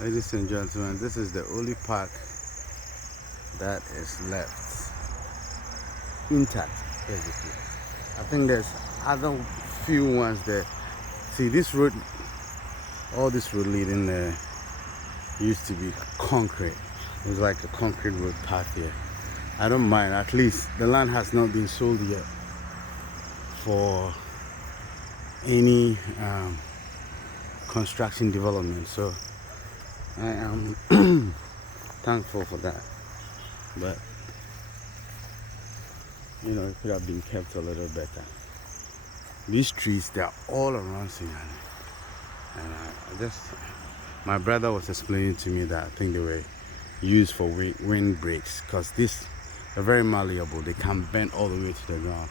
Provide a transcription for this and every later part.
Ladies and gentlemen, this is the only park that is left intact, basically. I think there's other few ones there. See, this road, all this road leading there used to be concrete. It was like a concrete road path here. I don't mind, at least the land has not been sold yet for any construction development. So I am thankful for that. But it could have been kept a little better. These trees, they're all around Sunyani. And my brother was explaining to me that I think they were used for wind breaks because they're very malleable. They can bend all the way to the ground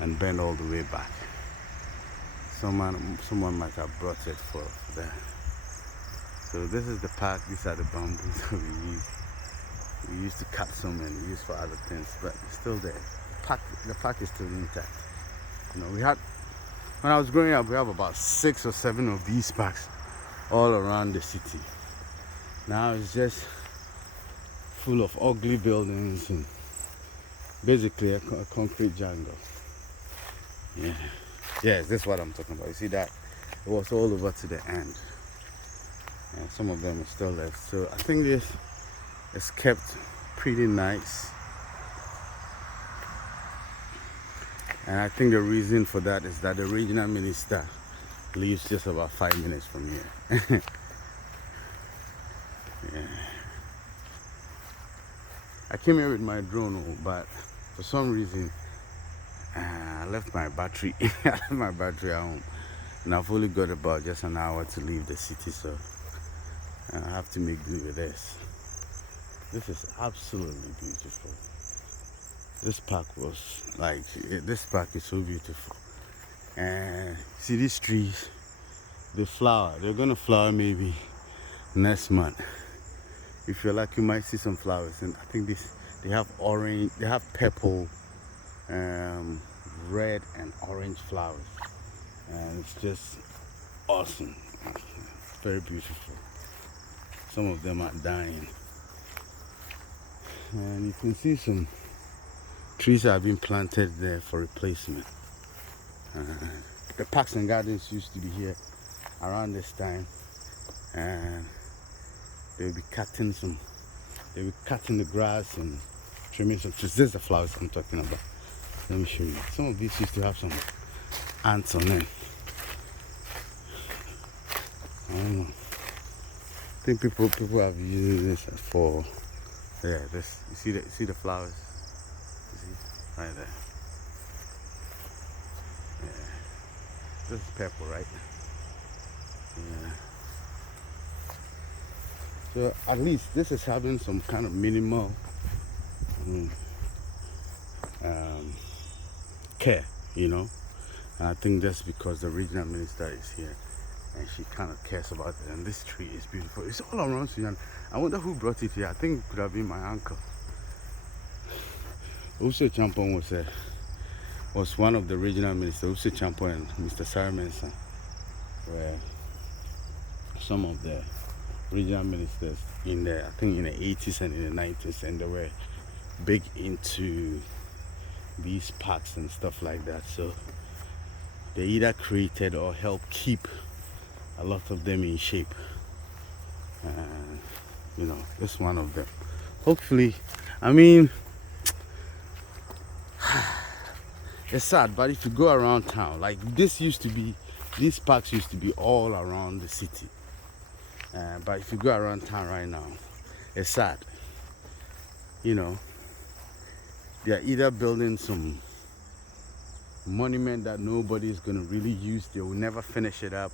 and bend all the way back. Someone might have brought it for that. So this is the park. These are the bamboos that we use. We used to cut some and use for other things, but it's still there. The park is still intact. When I was growing up, we have about 6 or 7 of these parks all around the city. Now it's just full of ugly buildings and basically a concrete jungle. Yeah, this is what I'm talking about. You see that? It was all over to the end. And some of them are still left. So I think this is kept pretty nice. And I think the reason for that is that the regional minister lives just about 5 minutes from here. Yeah. I came here with my drone, but for some reason I left my battery. I left my battery at home, and I've only got about just an hour to leave the city, so I have to make do with this. This is absolutely beautiful. This park is so beautiful. And see these trees, they flower. They're gonna flower maybe next month. If you're lucky, you might see some flowers. And I think they have orange, they have purple, red and orange flowers. And it's just awesome. Very beautiful. Some of them are dying. And you can see some trees have been planted there for replacement. The parks and gardens used to be here around this time, and they'll be cutting the grass and trimming some trees. This is the flowers I'm talking about. Let me show you. Some of these used to have some ants on them. I don't know. I think people have used this for this. You see the flowers? You see right there. Yeah. This is purple, right? Yeah. So at least this is having some kind of minimal care, And I think that's because the regional minister is here and she kind of cares about it. And this tree is beautiful. It's all around Sunyani. I wonder who brought it here. I think it could have been my uncle. Use Champon was one of the regional ministers. Use Champon and Mr. Saramensa were some of the regional ministers in I think in the 80s and in the 90s, and they were big into these parks and stuff like that. So they either created or helped keep a lot of them in shape. And it's one of them. Hopefully, I mean, it's sad, but if you go around town, like these parks used to be all around the city. But if you go around town right now, it's sad. They're either building some monument that nobody's gonna really use. They will never finish it up.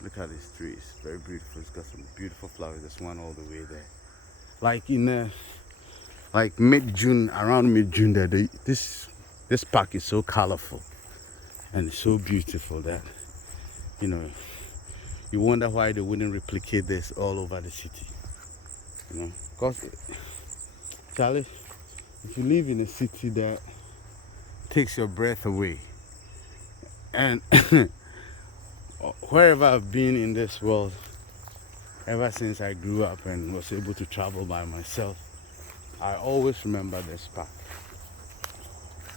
Look at these trees, very beautiful. It's got some beautiful flowers. There's one all the way there. Like in mid-June, around mid-June, this park is so colorful and it's so beautiful that you wonder why they wouldn't replicate this all over the city. Because Charlie, if you live in a city that takes your breath away, and wherever I've been in this world, Ever since I grew up and was able to travel by myself, I always remember this park.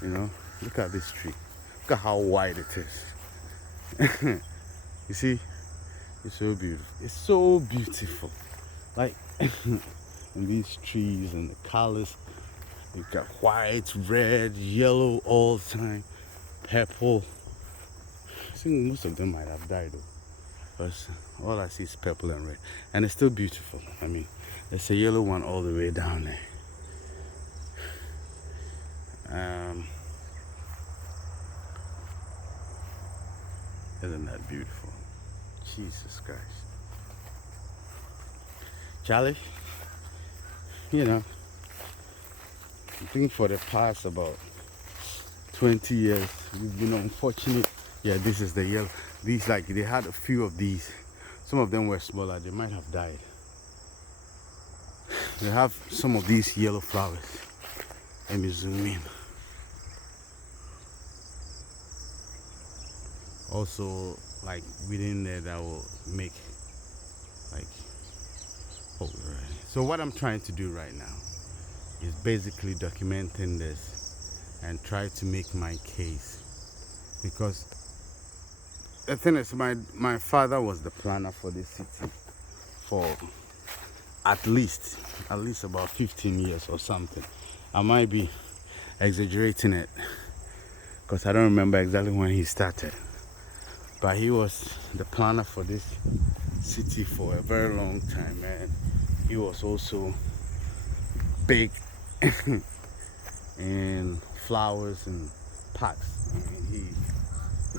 You know, look at this tree. Look at how wide it is. You see, it's so beautiful. It's so beautiful. Like, and these trees and the colors. You got white, red, yellow all the time, purple. I think most of them might have died though. Because all I see is purple and red. And it's still beautiful. I mean, there's a yellow one all the way down there. Isn't that beautiful? Jesus Christ. Charlie, you know, I think for the past about 20 years, we've been unfortunate. Yeah, this is the yellow. These, like, they had a few of these. Some of them were smaller. They might have died. They have some of these yellow flowers. Let me zoom in. Also, like, within there, that will make, like, oh, right. So what I'm trying to do right now is basically documenting this and try to make my case, because the thing is, my father was the planner for this city for at least about 15 years or something. I might be exaggerating it because I don't remember exactly when he started, but he was the planner for this city for a very long time, and he was also big in flowers and parks. He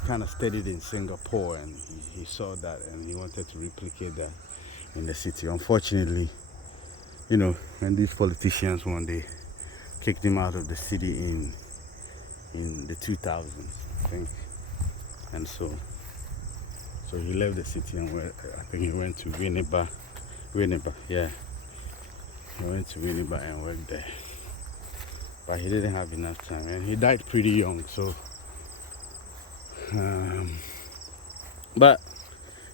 kind of studied in Singapore, and he saw that, and he wanted to replicate that in the city. Unfortunately, you know, when these politicians one day kicked him out of the city in the 2000s, I think, and so he left the city and I think he went to Winneba, yeah. He went to Winneba and worked there. But he didn't have enough time, and he died pretty young, so but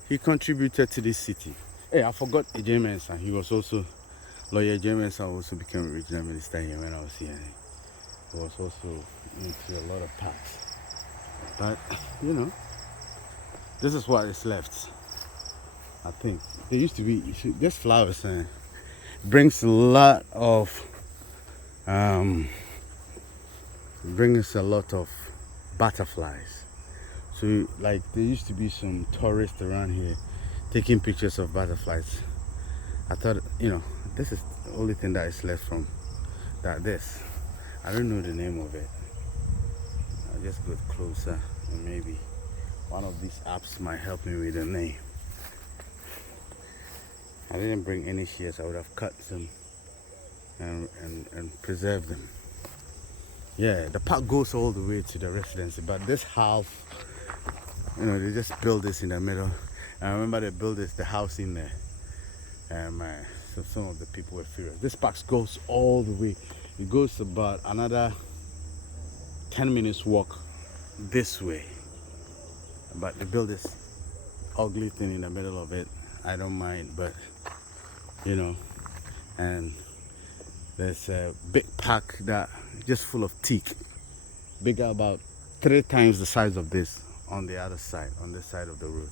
he contributed to this city. Hey, I forgot Ejay Mensah. He was also lawyer. Ejay Mensah also became a regional minister here when I was here. He was also into a lot of parks. But you know, this is what is left. I think there used to be this flowers brings a lot of butterflies. So, like, there used to be some tourists around here taking pictures of butterflies. I thought, you know, this is the only thing that is left from that. This, I don't know the name of it. I'll just go closer, and maybe one of these apps might help me with the name. I didn't bring any shears. I would have cut them and preserved them. Yeah, the park goes all the way to the residency, but this half, you know, they just built this in the middle. I remember they built the house in there, and so some of the people were furious. This park goes all the way. It goes about another 10 minutes walk this way, but they built this ugly thing in the middle of it. I don't mind, but you know, and there's a big park that just full of teak, bigger about 3 times the size of this, on the other side, on this side of the road.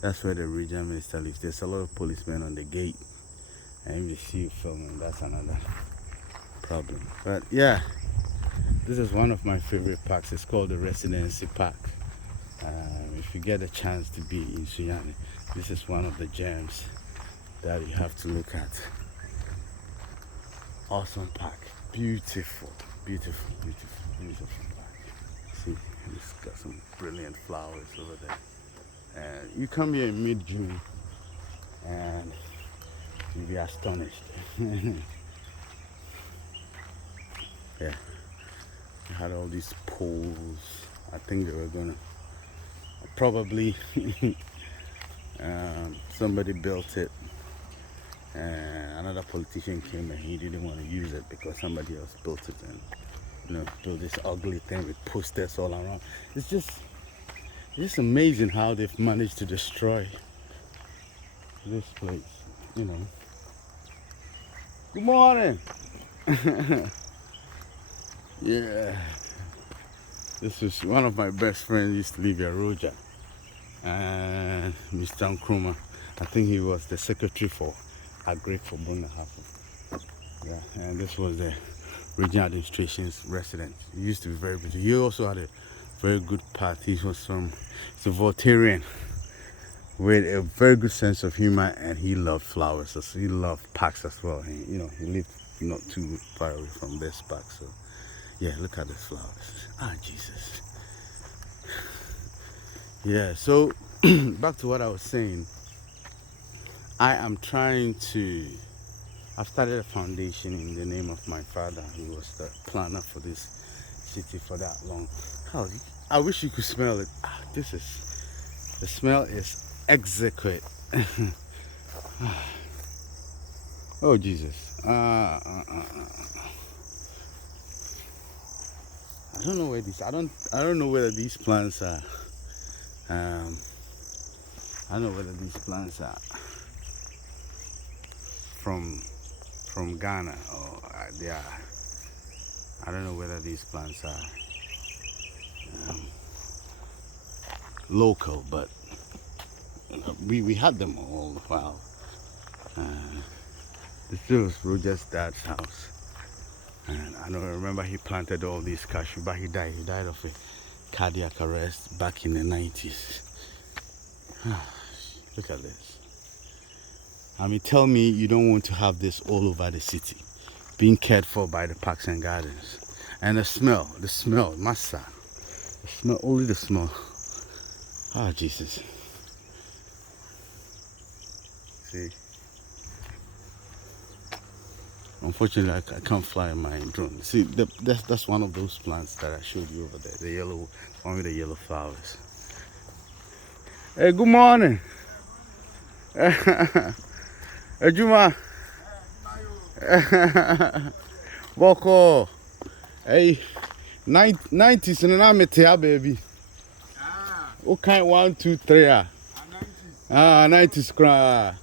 That's where the regional minister lives. There's a lot of policemen on the gate, and if you see you filming, that's another problem. But yeah, this is one of my favorite parks. It's called the Residency Park. If you get a chance to be in Sunyani, this is one of the gems that you have to look at. Awesome park, beautiful, beautiful, beautiful, beautiful park. See, it's got some brilliant flowers over there. And you come here in mid-June and you'll be astonished. Yeah, they had all these poles. I think they were gonna probably somebody built it, and another politician came and he didn't want to use it because somebody else built it, and you know, built this ugly thing with posters all around. It's just amazing how they've managed to destroy this place. you know. Good morning. Yeah. This is one of my best friends used to live here, Roger. And Mr. Nkrumah. I think he was the secretary for Agric for Bunahafo. Yeah, and this was the regional administration's resident. He used to be very busy. He also had a very good path. He's a Voltairean with a very good sense of humor, and he loved flowers. He loved parks as well. He lived not too far away from this park. So, yeah, look at these flowers. Ah, Jesus. Yeah, so back to what I was saying. I've started a foundation in the name of my father, who was the planner for this city for that long. I wish you could smell it. The smell is exquisite. Oh, Jesus. I don't know where I don't know whether these plants are, I don't know whether these plants are from Ghana or they are. I don't know whether these plants are local, but we had them all the while. This was Roger's dad's house, and I remember he planted all these cashew, but he died. He died of a cardiac arrest back in the 90s. Look at this. I mean, tell me you don't want to have this all over the city, being cared for by the parks and gardens. And the smell, massa. The smell, only the smell. Ah, Jesus. See? Unfortunately, I can't fly my drone. See, that's one of those plants that I showed you over there. The yellow, one with the yellow flowers. Hey, good morning. Hey, Juma. Boko. Hey, 90s and I'm here, baby. Okay, 1, 2, 3. 90s cry.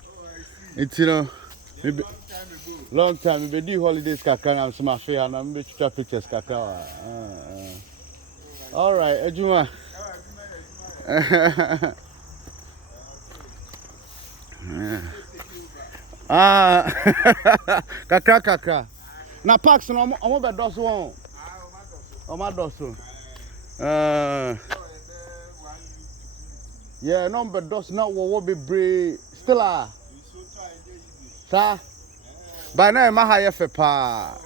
It's maybe long time. Maybe do holidays kaka na some affair and I'm take pictures kaka. All right, Ejuma. Kaka. Na parks no omo be do so won. O ma do so. Yeah, no be do so na wo be brave still ah. Sir. By now ma high fe pa.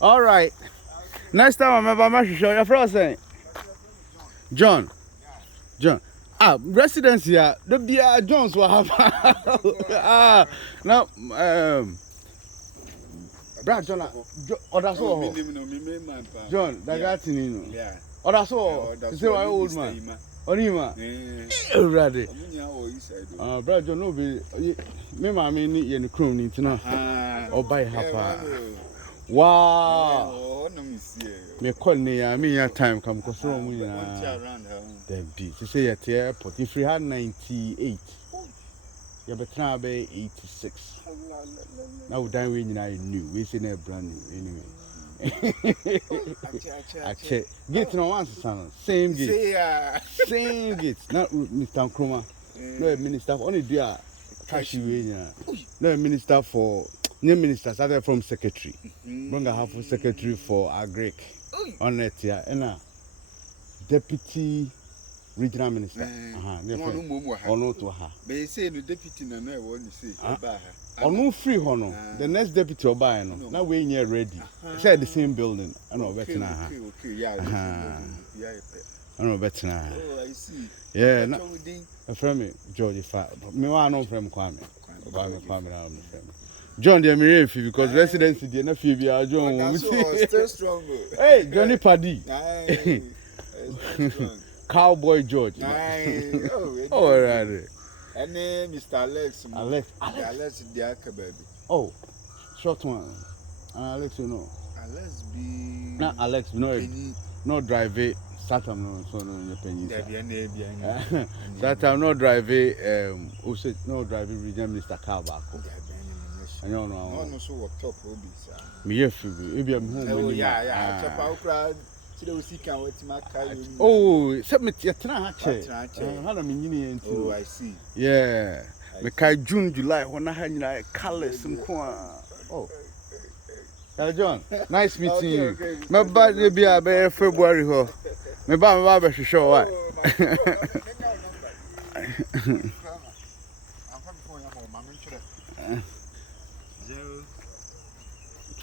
All right. Next time I remember my show your friend saying John. Residency here. The beer Jones will have. Now, Brad John, that's all. John, that got in. Yeah. That's all. You say, old man. Onima. Ready. Brad John, no be. Me, I mean, you're in the crew, need to know. Or buy hapa. Wow. Me call me, I mean, your time come because we the beat. You say at the airport, if we had 98, you better now be 86. Now we dine when I knew. We see a brand new anyway. I check. Get no answer, son. Same gate. Same gate. Not Mr. Nkrumah. No minister. Only there. Cashiw. No minister for. New minister started from secretary. Bring a half secretary for Agric. On it, yeah. And deputy regional minister. Or no to her. They say the deputy no what you say. Or no free honor. The next deputy or buy no. Now we're near ready. Say the same building. I know better now. Okay, yeah. I know better now. Oh, I see. Yeah, a friend George me I know from Kwame. John the Emirates because residency the na fee be John. Still strong. Hey, Johnny Paddy. Cowboy George. Oh, right. And Mr. Alex. Alex Diaka baby. Oh, short one. Alex, you know. Alex be. Not Alex, no drive it. Saturn no so no your penny. That No driving also no driving region Mr. Kabako. I don't know. No so what top obi sir. Me yefu if you home. Oh yeah. Chop out crowd. Oh, submit your trache. Oh, I see. Yeah. Me kai June, July, when I had colors and oh. John, nice meeting you. My birthday be a February. Ho. My barber should show what.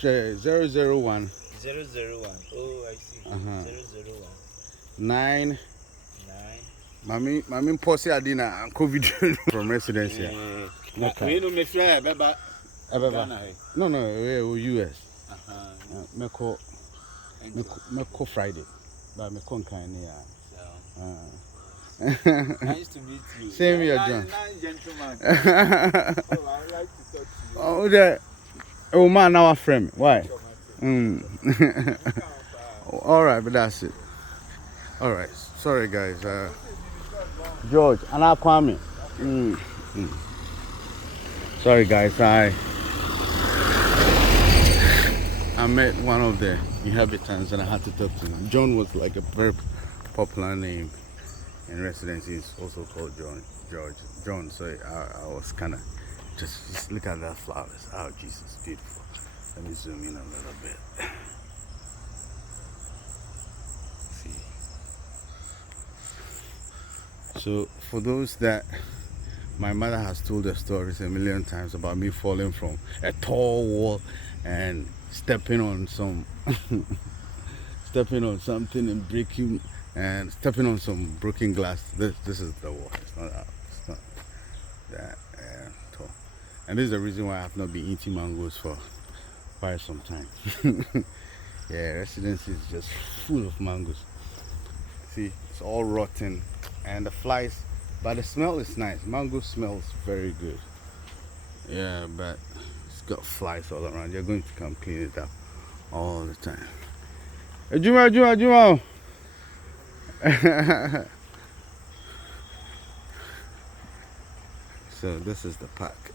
001. 001. Oh, I see. 001. 9. Mami posse adina COVID from residence here. We no me fly beba. No, US. Meko Friday. But me kon kind here. Nice to meet you. Same here, John. Nice gentleman. Oh, I would like to talk to you. Oh, there. Oh man, our friend. Why? All right, but that's it. All right. Sorry, guys. George, and I'll Kwame. Sorry, guys. I met one of the inhabitants and I had to talk to him. John was like a very popular name in residency. It's also called John. So I was kind of just look at that flowers. Oh, Jesus, beautiful. Let me zoom in a little bit. See. So for those that my mother has told the stories a million times about me falling from a tall wall and stepping on something and breaking and stepping on some broken glass. This is the wall. It's not that tall. And this is the reason why I have not been eating mangoes for quite some time. Yeah, residency is just full of mangoes. See, it's all rotten and the flies, but the smell is nice. Mango smells very good. Yeah, but it's got flies all around. You're going to come clean it up all the time. Juma. So this is the park.